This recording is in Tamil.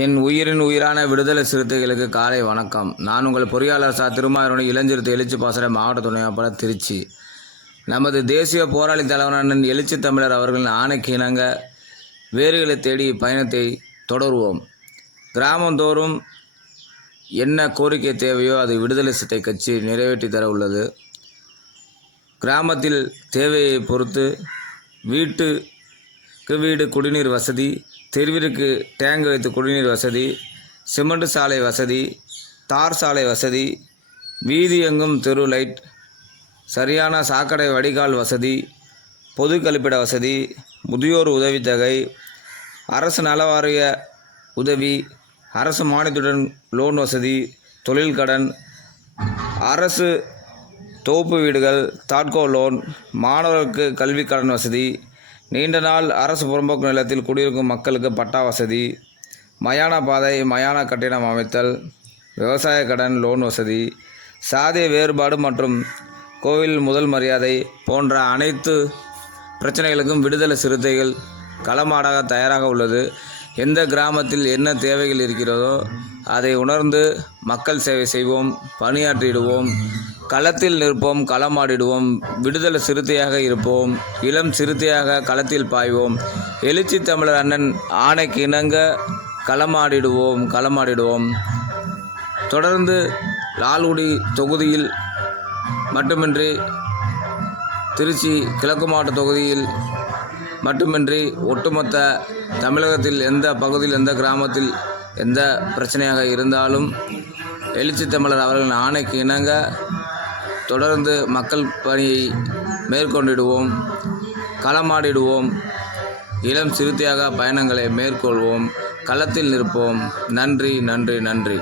என் உயிரின் உயிரான விடுதலை சிறுத்தைகளுக்கு காலை வணக்கம். நான் உங்கள் பொறியாளர் சா. திருமாவளவன் இளஞ்சிறுத்தை எழுச்சி பாசறை மாவட்ட துணையாளர் திருச்சி. நமது தேசிய போராளி தலைவரான எழுச்சி தமிழர் அவர்களின் ஆணைக்கு இணங்க வேர்களை தேடி பயணத்தை தொடருவோம். கிராமந்தோறும் என்ன கோரிக்கை தேவையோ அது விடுதலை சிறுத்தை கட்சி நிறைவேற்றி தர உள்ளது. கிராமத்தில் தேவையை பொறுத்து வீட்டுக்கு வீடு குடிநீர் வசதி தெருவிற்கு டேங்க் வைத்து குடிநீர் வசதி சிமெண்ட் சாலை வசதி தார் சாலை வசதி வீதி எங்கும் தெரு லைட் சரியான சாக்கடை வடிகால் வசதி பொது கழிப்பிட வசதி முதியோர் உதவித்தொகை அரசு நலவாரிய உதவி அரசு மானியத்துடன் லோன் வசதி தொழில் கடன் அரசு தொகுப்பு வீடுகள் தாட்கோ லோன் மாணவர்களுக்கு கல்வி கடன் வசதி நீண்ட நாள் அரசு புறம்போக்கு நிலத்தில் குடியிருக்கும் மக்களுக்கு பட்டா வசதி மயான பாதை மயான கட்டிடம் அமைத்தல் விவசாய கடன் லோன் வசதி சாதிய வேறுபாடு மற்றும் கோவில் முதல் மரியாதை போன்ற அனைத்து பிரச்சனைகளுக்கும் விடுதலை சிறுத்தைகள் களமாடாக தயாராக உள்ளது. எந்த கிராமத்தில் என்ன தேவைகள் இருக்கிறதோ அதை உணர்ந்து மக்கள் சேவை செய்வோம் பணியாற்றிடுவோம். களத்தில் நிற்போம் களமாடிடுவோம். விடுதலை சிறுத்தையாக இருப்போம் இளம் சிறுத்தையாக களத்தில் பாய்வோம். எழுச்சி தமிழர் அண்ணன் ஆணைக்கு இணங்க களமாடிடுவோம் களமாடிடுவோம். தொடர்ந்து லால்குடி தொகுதியில் மட்டுமின்றி திருச்சி கிழக்கு மாவட்ட தொகுதியில் மட்டுமின்றி ஒட்டுமொத்த தமிழகத்தில் எந்த பகுதியில் எந்த கிராமத்தில் எந்த பிரச்சனையாக இருந்தாலும் எழுச்சி தமிழர் அவர்களின் ஆணைக்கு இணங்க தொடர்ந்து மக்கள் பணியை மேற்கொண்டிடுவோம் களமாடிடுவோம் இளம் சிறுத்தையாக பயணங்களை மேற்கொள்வோம் களத்தில் நிற்போம். நன்றி நன்றி நன்றி.